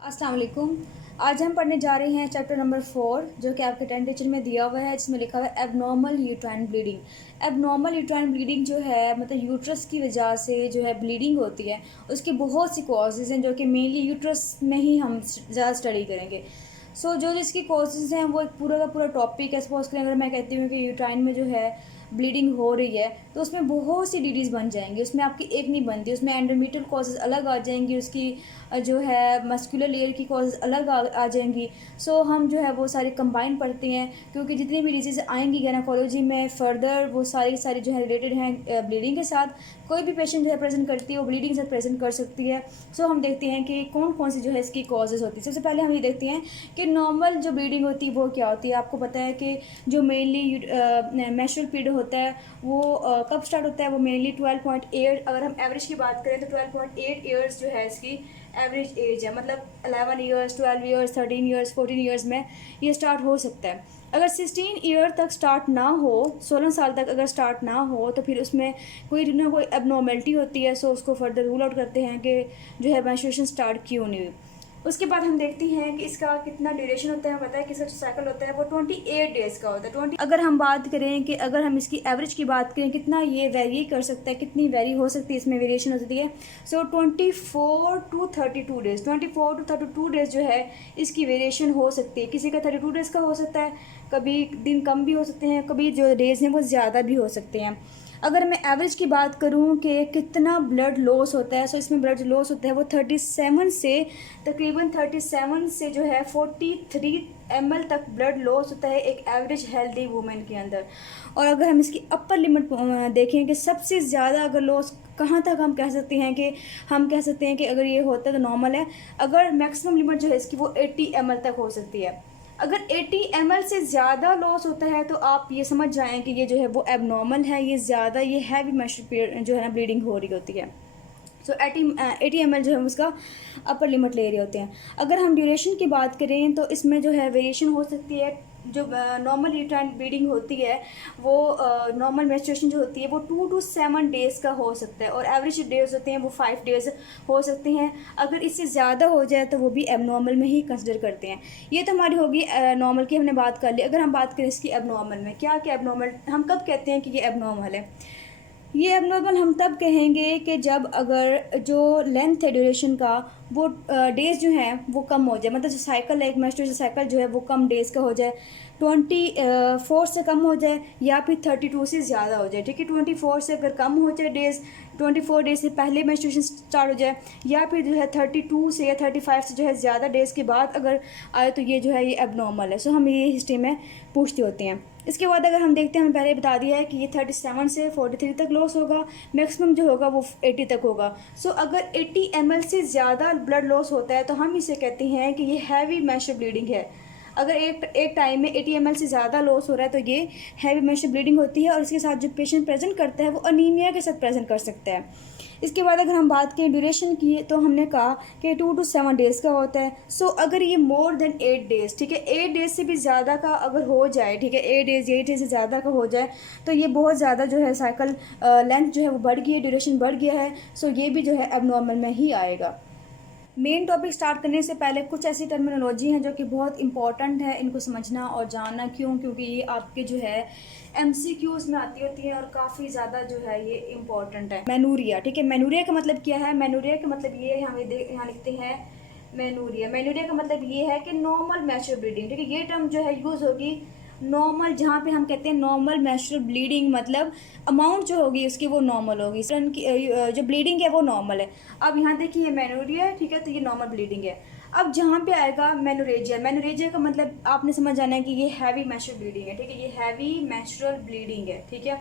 अस्सलाम वालेकुम। आज हम पढ़ने जा रहे हैं चैप्टर नंबर 4 जो कि आपके टेंटेचर में दिया हुआ है, जिसमें लिखा हुआ है abnormal uterine bleeding. Abnormal uterine bleeding जो है मतलब यूट्रस की वजह से जो है ब्लीडिंग होती है, उसकी बहुत सी कॉजेज़ हैं जो कि मेनली यूट्रस में ही हम ज़्यादा स्टडी करेंगे। जो जिसकी कॉजेज़ हैं वो एक पूरा का पूरा टॉपिक है। सपोज करें अगर मैं कहती हूँ कि यूट्राइन में जो है ब्लीडिंग हो रही है तो उसमें बहुत सी डिटीज़ बन जाएंगी, उसमें आपकी एक नहीं बनती, उसमें एंडोमेट्रियल कॉजेज़ अलग आ जाएंगी, उसकी जो है मस्कुलर लेयर की कॉजेज़ अलग आ जाएंगी। हम जो है वो सारी कंबाइन पढ़ते हैं, क्योंकि जितनी भी डिजीज़ आएंगी गायनेकोलॉजी में फ़र्दर वो सारी जो है रिलेटेड हैं ब्लीडिंग के साथ। कोई भी पेशेंट जो है प्रेजेंट करती है वो ब्लीडिंग से प्रेजेंट कर सकती है। हम देखते हैं कि कौन कौन सी जो है इसकी कॉजेज़ होती है। सबसे पहले हम ये देखते हैं कि नॉर्मल जो ब्लीडिंग होती है वो क्या होती है। आपको पता है कि जो मेनली मेंस्ट्रुअल पीरियड होता है वो कब स्टार्ट होता है, वो मेनली 12.8, अगर हम एवरेज की बात करें तो 12.8 ईयर्स जो है इसकी एवरेज एज है। मतलब 11 ईयर्स, 12 ईयर्स, 13 ईयर्स, 14 ईयर्स में ये स्टार्ट हो सकता है। अगर 16 ईयर तक स्टार्ट ना हो, 16 साल तक अगर स्टार्ट ना हो तो फिर उसमें कोई ना कोई एबनॉर्मेलिटी होती है। उसको फर्दर रूल आउट करते हैं कि जो है मेंस्ट्रुएशन स्टार्ट क्यों नहीं हुई। उसके बाद हम देखते हैं कि इसका कितना ड्यूरेशन होता है। हमें पता है कि इसका साइकिल होता है वो 28 डेज़ का होता है। 20 अगर हम बात करें कि अगर हम इसकी एवरेज की बात करें कितना ये वेरी कर सकता है, कितनी वेरी हो सकती है, इसमें वेरिएशन हो सकती है। 24 टू 32 डेज़, 24 टू 32 डेज़ जो है इसकी वेरिएशन हो सकती है। किसी का 32 डेज़ का हो सकता है, कभी दिन कम भी हो सकते हैं, कभी जो डेज़ हैं वो ज़्यादा भी हो सकते हैं। अगर मैं एवरेज की बात करूं कि कितना ब्लड लॉस होता है, इसमें ब्लड लॉस होता है वो 37 से तकरीबन 37 से जो है 43 ml तक ब्लड लॉस होता है एक एवरेज हेल्दी वुमेन के अंदर। और अगर हम इसकी अपर लिमिट देखें कि सबसे ज़्यादा अगर लॉस कहाँ तक हम कह सकते हैं कि अगर ये होता है तो नॉर्मल है। अगर मैक्सिमम लिमिट जो है इसकी वो 80 ml तक हो सकती है। अगर 80 ml से ज़्यादा लॉस होता है तो आप ये समझ जाएं कि ये जो है वो एबनॉर्मल है, ये ज़्यादा ये हैवी मेंस्ट्रुअल जो है ना ब्लीडिंग हो रही होती है। 80 ml जो है उसका अपर लिमिट ले रहे होते हैं। अगर हम ड्यूरेशन की बात करें तो इसमें जो है वेरिएशन हो सकती है। जो नॉर्मल यूट्राइन ब्लीडिंग होती है वो नॉर्मल मेंस्ट्रुएशन जो होती है वो 2 टू 7 डेज़ का हो सकता है, और एवरेज डेज होते हैं वो 5 डेज़ हो सकते हैं। अगर इससे ज़्यादा हो जाए तो वो भी एबनॉर्मल में ही कंसिडर करते हैं। ये तो हमारी होगी नॉर्मल की, हमने बात कर ली। अगर हम बात करें इसकी एबनॉर्मल में, क्या क्या एबनॉर्मल, हम कब कहते हैं कि ये एबनॉर्मल है। ये एबनॉर्मल हम तब कहेंगे कि जब अगर जो लेंथ है ड्यूरेशन का वो डेज़ जो हैं वो कम हो जाए। मतलब जो साइकिल है एक मेंस्ट्रुअल साइकिल जो है वो कम डेज़ का हो जाए, 24 से कम हो जाए या फिर 32 से ज़्यादा हो जाए। ठीक है, 24 से अगर कम हो जाए डेज़, 24 डेज से पहले मेंस्ट्रुएशन स्टार्ट हो जाए, या फिर जो है 32 से या 35 से जो है ज़्यादा डेज़ के बाद अगर आए तो ये जो है ये एबनॉर्मल है। हम ये हिस्ट्री में पूछते होते हैं। इसके बाद अगर हम देखते हैं, हमें पहले बता दिया है कि ये 37 से 43 तक लॉस होगा, मैक्सिमम जो होगा वो 80 तक होगा। अगर 80 ml से ज़्यादा ब्लड लॉस होता है तो हम इसे कहते हैं कि ये हैवी मेंस्ट्रुअल ब्लीडिंग है। अगर एक टाइम में 80 ml से ज़्यादा लॉस हो रहा है तो ये हैवी मेंस्ट्रुअल ब्लीडिंग होती है, और इसके साथ जो पेशेंट प्रेजेंट करता है वो अनीमिया के साथ प्रेजेंट कर सकता है। इसके बाद अगर हम बात करें ड्यूरेशन की तो हमने कहा कि 2 टू 7 डेज़ का होता है। अगर ये मोर देन 8 डेज़, ठीक है, 8 डेज़ से भी ज़्यादा का अगर हो जाए, ठीक है, 8 डेज़ से ज़्यादा का हो जाए तो ये बहुत ज़्यादा जो है साइकिल लेंथ जो है वो बढ़ गई है, ड्यूरेशन बढ़ गया है। ये भी जो है एबनॉर्मल में ही आएगा। मेन टॉपिक स्टार्ट करने से पहले कुछ ऐसी टर्मिनोलॉजी हैं जो कि बहुत इंपॉर्टेंट है इनको समझना और जानना। क्योंकि ये आपके जो है MCQs में आती होती है और काफ़ी ज़्यादा जो है ये इंपॉर्टेंट है। मेनूरिया, ठीक है, मेनूरिया का मतलब क्या है। मेनूरिया का मतलब ये है, हमें यहाँ लिखते हैं मेनूरिया का मतलब ये है कि नॉर्मल मेंस्ट्रुअल ब्लीडिंग। ठीक है, ये टर्म जो है यूज़ होगी नॉर्मल, जहाँ पे हम कहते हैं नॉर्मल मेंस्ट्रुअल ब्लीडिंग, मतलब अमाउंट जो होगी उसकी वो नॉर्मल होगी, स्तन की जो ब्लीडिंग है वो नॉर्मल है। अब यहाँ देखिए ये मेनोरिया है, ठीक है, तो ये नॉर्मल ब्लीडिंग है। अब जहाँ पे आएगा मेनोरेजिया का मतलब आपने समझ जाना है कि ये हैवी मेंस्ट्रुअल ब्लीडिंग है। ठीक है, ये हैवी मेंस्ट्रुअल ब्लीडिंग है। ठीक है,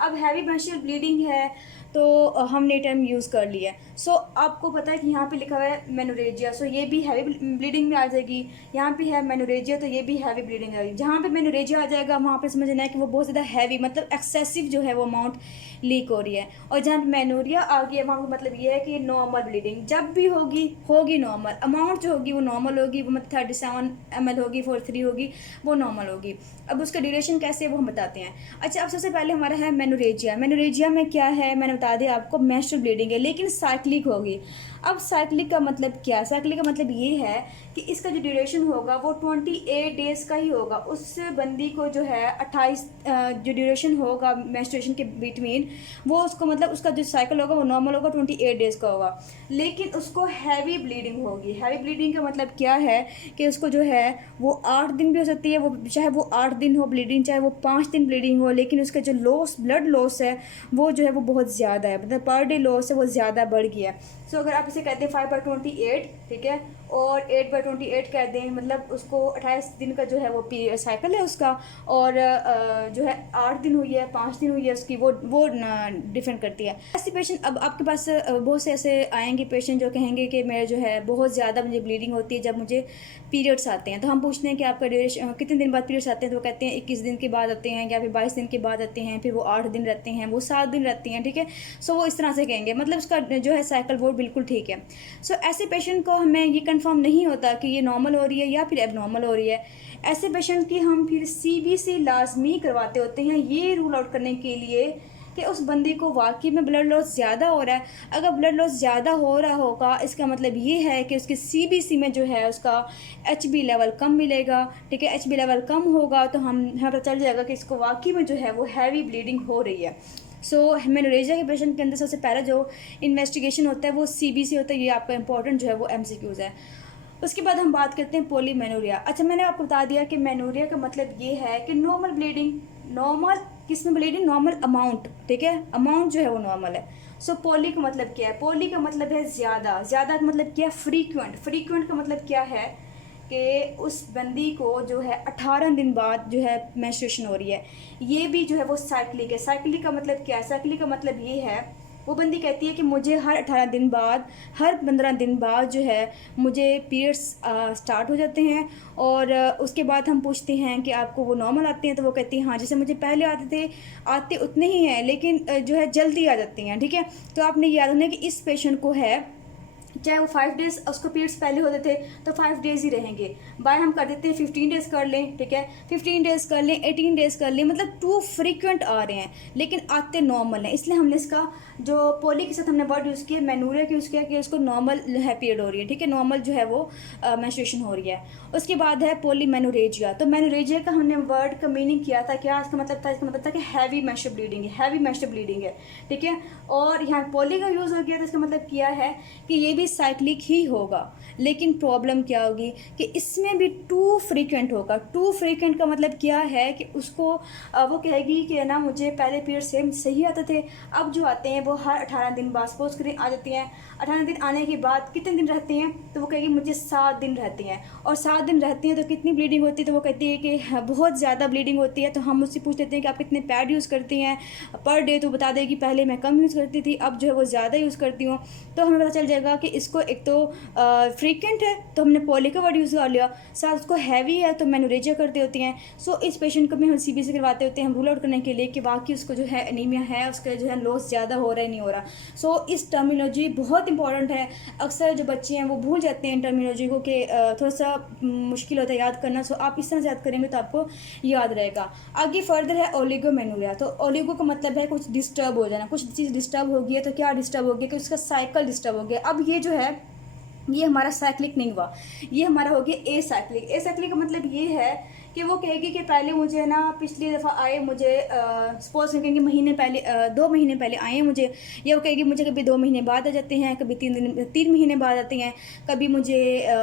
अब हैवी मेंस्ट्रुअल ब्लीडिंग है तो हमने टर्म यूज़ कर लिया है। आपको पता है कि यहाँ पे लिखा हुआ है मेनोरेजिया, ये भी हैवी ब्लीडिंग में आ जाएगी। यहाँ पे है मेनोरेजिया तो ये भी हैवी ब्लीडिंग आएगी। जहाँ पे मेनोरेजिया आ जाएगा वहाँ पे समझना है कि वो बहुत ज़्यादा हैवी, मतलब एक्सेसिव जो है वो अमाउंट लीक हो रही है। और जहाँ पे मेनोरिया आ गया वहाँ का मतलब ये है कि नॉर्मल ब्लीडिंग जब भी होगी नॉर्मल, अमाउंट जो होगी वो नॉर्मल होगी, वो मतलब 37 ml होगी, 43 होगी, वो नॉर्मल होगी। अब उसका ड्यूरेशन कैसे है वो हम बताते हैं। अच्छा, अब सबसे पहले हमारा है मेनोरेजिया में क्या है, मैंने बता दिया आपको, मेंस्ट्रुअल ब्लीडिंग है लेकिन साइक्लिक होगी। अब साइक्लिक का मतलब क्या है? साइक्लिक का मतलब ये है कि इसका जो ड्यूरेशन होगा वो 28 डेज़ का ही होगा। उस बंदी को जो है 28 जो ड्यूरेशन होगा मेंस्ट्रुएशन के बिटवीन, वो उसको मतलब उसका जो साइकिल होगा वो नॉर्मल होगा, 28 डेज़ का होगा। लेकिन उसको हैवी ब्लीडिंग होगी। हैवी ब्लीडिंग का मतलब क्या है कि उसको जो है वो 8 दिन भी हो सकती है, वो चाहे वो 8 दिन हो ब्लीडिंग, चाहे वो 5 दिन ब्लीडिंग हो, लेकिन उसका जो लॉस, ब्लड लॉस है वो जो है वो बहुत ज़्यादा है, मतलब पर डे लॉस है वो ज़्यादा बढ़ गया है। सो अगर आप इसे कहते हैं 5/28, ठीक है, और 8/28 कह दें, मतलब उसको 28 दिन का जो है वो साइकिल है उसका, और जो है 8 दिन हुई है, 5 दिन हुई है उसकी, वो डिफरेंट करती है। ऐसे पेशेंट, अब आपके पास बहुत से ऐसे आएंगे पेशेंट जो कहेंगे कि मेरे जो है बहुत ज़्यादा मुझे ब्लीडिंग होती है जब मुझे पीरियड्स आते हैं। तो हम पूछते हैं कि आपका ड्यूरेशन कितने दिन बाद पीरियड्स आते हैं, तो वो कहते हैं 21 दिन के बाद आते हैं, या फिर 22 दिन के बाद आते हैं, फिर वो 8 दिन रहते हैं, वो 7 दिन रहती हैं, ठीक है। सो वो इस तरह से कहेंगे, मतलब उसका जो है साइकिल वो बिल्कुल ठीक है। सो ऐसे पेशेंट को हमें ये कंफर्म नहीं होता कि ये नॉर्मल हो रही है या फिर एबनॉर्मल हो रही है। ऐसे पेशेंट की हम फिर CBC लाजमी करवाते होते हैं, ये रूल आउट करने के लिए कि उस बंदी को वाकई में ब्लड लॉस ज़्यादा हो रहा है। अगर ब्लड लॉस ज़्यादा हो रहा होगा, इसका मतलब ये है कि उसकी CBC में जो है उसका HB लेवल कम मिलेगा, ठीक है। HB लेवल कम होगा तो हमें पता चल जाएगा कि इसको वाकई में जो है वो हैवी ब्लीडिंग हो रही है। सो मेनोरेजिया के पेशेंट के अंदर सबसे पहला जो इन्वेस्टिगेशन होता है वो CBC होता है। ये आपका इंपॉर्टेंट जो है वो MCQs है। उसके बाद हम बात करते हैं पॉलीमेनोरिया। अच्छा, मैंने आपको बता दिया कि मेनोरिया का मतलब ये है कि नॉर्मल ब्लीडिंग, नॉर्मल किसमें ब्लीडिंग, नॉर्मल अमाउंट, ठीक है, अमाउंट जो है वो नॉर्मल है। सो पॉली का मतलब क्या है? पॉली का मतलब है ज़्यादा, ज़्यादा का मतलब क्या है? फ्रीक्वेंट। फ्रीक्वेंट का मतलब क्या है कि उस बंदी को जो है 18 दिन बाद जो है मेंस्ट्रुएशन हो रही है। ये भी जो है वो साइक्लिक है। साइक्लिक का मतलब क्या है? साइक्लिक का मतलब ये है, वो बंदी कहती है कि मुझे हर 18 दिन बाद, हर 15 दिन बाद जो है मुझे पीरियड्स स्टार्ट हो जाते हैं। और उसके बाद हम पूछते हैं कि आपको वो नॉर्मल आते हैं, तो वो कहती है हाँ, जैसे मुझे पहले आते थे, आते उतने ही हैं, लेकिन जो है जल्दी आ जाती हैं, ठीक है। तो आपने याद रखना कि इस पेशेंट को है, चाहे वो 5 डेज़ उसको पीरियड्स पहले होते थे तो 5 डेज़ ही रहेंगे, बाय हम कर देते हैं 15 डेज़ कर लें, ठीक है, 15 डेज़ कर लें, 18 डेज़ कर लें, मतलब टू फ्रीक्वेंट आ रहे हैं लेकिन आते नॉर्मल हैं। इसलिए हमने इसका जो पॉली के साथ हमने वर्ड यूज़ किया, मेनोरिया यूज़ किया कि उसको नॉर्मल है पीरियड हो रही है, ठीक है, नॉर्मल जो है वो मेंस्ट्रुएशन हो रही है। उसके बाद है पॉलीमेनोरेजिया। तो मेनोरेजिया का हमने वर्ड का मीनिंग किया था, क्या इसका मतलब था? इसका मतलब था कि हैवी मेंस्ट्रुअल ब्लीडिंग है, हैवी मेंस्ट्रुअल ब्लीडिंग है, ठीक है। और यहाँ पॉली का यूज़ हो गया तो इसका मतलब किया है कि ये भी साइक्लिक ही होगा, लेकिन प्रॉब्लम क्या होगी कि इसमें भी टू फ्रीक्वेंट होगा। टू फ्रीक्वेंट का मतलब क्या है कि उसको वो कहेगी कि ना मुझे पहले पीरियड सेम सही आते थे, अब जो आते हैं वो हर 18 दिन बाद सपोज करें आ जाती हैं। 18 दिन आने के बाद कितने दिन रहते हैं, तो वो कहेगी मुझे 7 दिन रहती हैं। और 7 दिन रहती हैं तो कितनी ब्लीडिंग होती है, तो वो कहती है कि बहुत ज़्यादा ब्लीडिंग होती है। तो हम उससे पूछ लेते हैं कि आप कितने पैड यूज़ करती हैं पर डे, तो बता देगी पहले मैं कम यूज़ करती थी, अब जो है वो ज़्यादा यूज़ करती हूँ। तो हमें पता चल जाएगा कि इसको एक तो फ्रीक्वेंट है तो हमने पॉली का वर्ड यूज़ कर लिया, साथ उसको हैवी है तो मेनोरेजिया करते होती हैं। सो इस पेशेंट को भी हम CBC करवाते होते हैं, हम रूल आउट करने के लिए कि वाकई उसको जो है एनीमिया है, उसका जो है लॉस ज़्यादा हो रहा है नहीं हो रहा। सो इस टर्मिनोलॉजी बहुत इंपॉर्टेंट है। अक्सर जो बच्चे हैं वो भूल जाते हैं टर्मिनोलॉजी को, कि थोड़ा सा मुश्किल होता है याद करना। सो आप इस तरह से याद करेंगे तो आपको याद रहेगा। आगे फर्दर है ओलिगोमेनोरिया। तो ओलिगो का मतलब है कुछ डिस्टर्ब हो जाना, कुछ चीज़ डिस्टर्ब हो गई है। तो क्या डिस्टर्ब हो गया कि उसका साइकिल डिस्टर्ब हो गया। अब ये जो है ये हमारा साइक्लिक नहीं हुआ, ये हमारा हो गया एसाइक्लिक। एसाइक्लिक का मतलब ये है कि वो कहेगी कि पहले मुझे ना पिछली दफ़ा आए मुझे सपोज कहेंगे महीने पहले 2 महीने पहले आए मुझे, या वो कहेगी मुझे कभी 2 महीने बाद आ जाते हैं, कभी 3 महीने बाद आते हैं, कभी मुझे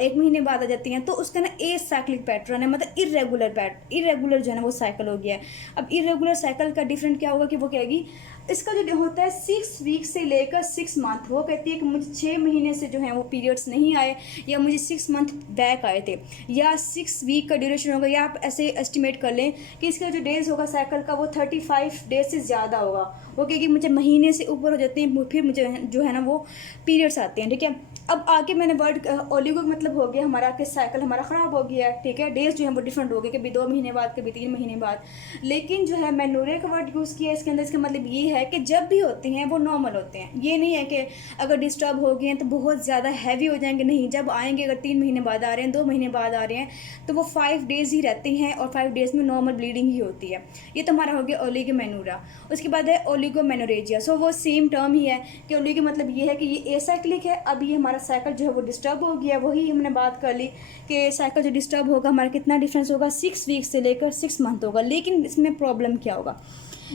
1 महीने बाद आ जाती हैं। तो उसका ना एसाइक्लिक पैटर्न है, मतलब इरेगुलर जो है ना वो साइकिल हो गया है। अब इरेगुलर साइकिल का डिफरेंट क्या होगा कि वो कहेगी इसका जो होता है 6 वीक से लेकर 6 मंथ, वो कहती है कि मुझे 6 महीने से जो है वो पीरियड्स नहीं आए, या मुझे 6 मंथ बैक आए थे, या 6 वीक का ड्यूरेशन होगा, या आप ऐसे एस्टिमेट कर लें कि इसका जो डेज होगा साइकिल का वो 35 डेज से ज़्यादा होगा। वो कहेगी मुझे महीने से ऊपर हो जाते हैं, फिर मुझे जो है ना वो पीरियड्स आते हैं, ठीक है। अब आगे मैंने वर्ड ओलिगो मतलब हो गया हमारा कि साइकिल हमारा ख़राब हो गया है, ठीक है, डेज जो है वो डिफरेंट हो गए, कभी 2 महीने बाद, कभी 3 महीने बाद। लेकिन जो है मेनोरिया का वर्ड यूज़ किया इसके अंदर, इसका मतलब ये है कि जब भी होते हैं वो नॉर्मल होते हैं, ये नहीं है कि अगर डिस्टर्ब हो गए हैं तो बहुत ज़्यादा हैवी हो जाएंगे, नहीं। जब आएंगे, अगर 3 महीने बाद आ रहे हैं, 2 महीने बाद आ रहे हैं, तो वो 5 डेज़ ही रहते हैं और 5 डेज़ में नॉर्मल ब्लीडिंग ही होती है। ये तो हमारा हो गया ओलिगोमेनोरा। उसके बाद है ओलिगोमेनोरेजिया। सो वो सेम टर्म ही है कि ओलिगो मतलब ये है कि ये एसाइक्लिक है। अब ये हमारा साइकिल जो है वो डिस्टर्ब हो गया, वही हमने बात कर ली कि साइकिल जो डिस्टर्ब होगा हमारा कितना डिफरेंस होगा, 6 वीक से लेकर 6 मंथ होगा। लेकिन इसमें प्रॉब्लम क्या होगा,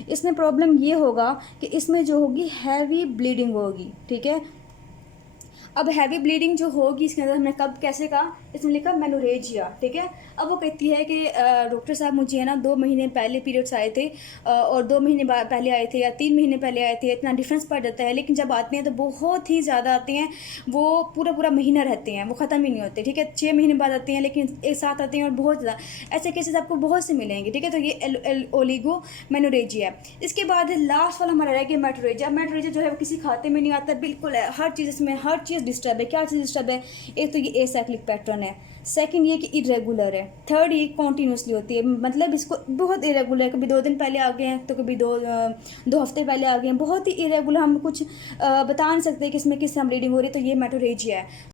इसमें प्रॉब्लम ये होगा कि इसमें जो होगी हैवी ब्लीडिंग होगी, ठीक है। अब हैवी ब्लीडिंग जो होगी इसके अंदर हमने कब कैसे कहा, इसमें लिखा मेनोरेजिया, ठीक है। अब वो कहती है कि डॉक्टर साहब मुझे है ना 2 महीने पहले पीरियड्स आए थे और 2 महीने पहले आए थे या 3 महीने पहले आए थे, इतना डिफरेंस पड़ जाता है। लेकिन जब आते हैं तो बहुत ही ज़्यादा आते हैं, वो पूरा पूरा महीना रहते हैं, वो ख़त्म ही नहीं होते, ठीक है। 6 महीने बाद आते हैं लेकिन एक साथ आते हैं और बहुत ज़्यादा ऐसे केसेस आपको बहुत से मिलेंगे, ठीक है। तो ये ओलिगो मेनोरेजिया है। इसके बाद लास्ट वाला हमारा रह गया मेट्रोरेजिया। मेट्रोरेजिया जो है वो किसी खाते में नहीं आता, बिल्कुल है, हर चीज़ इसमें, हर चीज़ डिस्टर्ब है। क्या चीज़ डिस्टर्ब है, एक तो ये एसाइक्लिक पैटर्न है, सेकंड ये कि इरेगुलर है, थर्ड ये कॉन्टीन्यूसली होती है, मतलब इसको बहुत इरेगुलर है, कभी 2 दिन पहले आ गए हैं तो कभी 2 हफ्ते पहले आ गए हैं, बहुत ही इरेगुलर। हम कुछ बता नहीं सकते कि इसमें किस तरह ब्लीडिंग हो रही है। तो ये मेट्रोरेजिया है।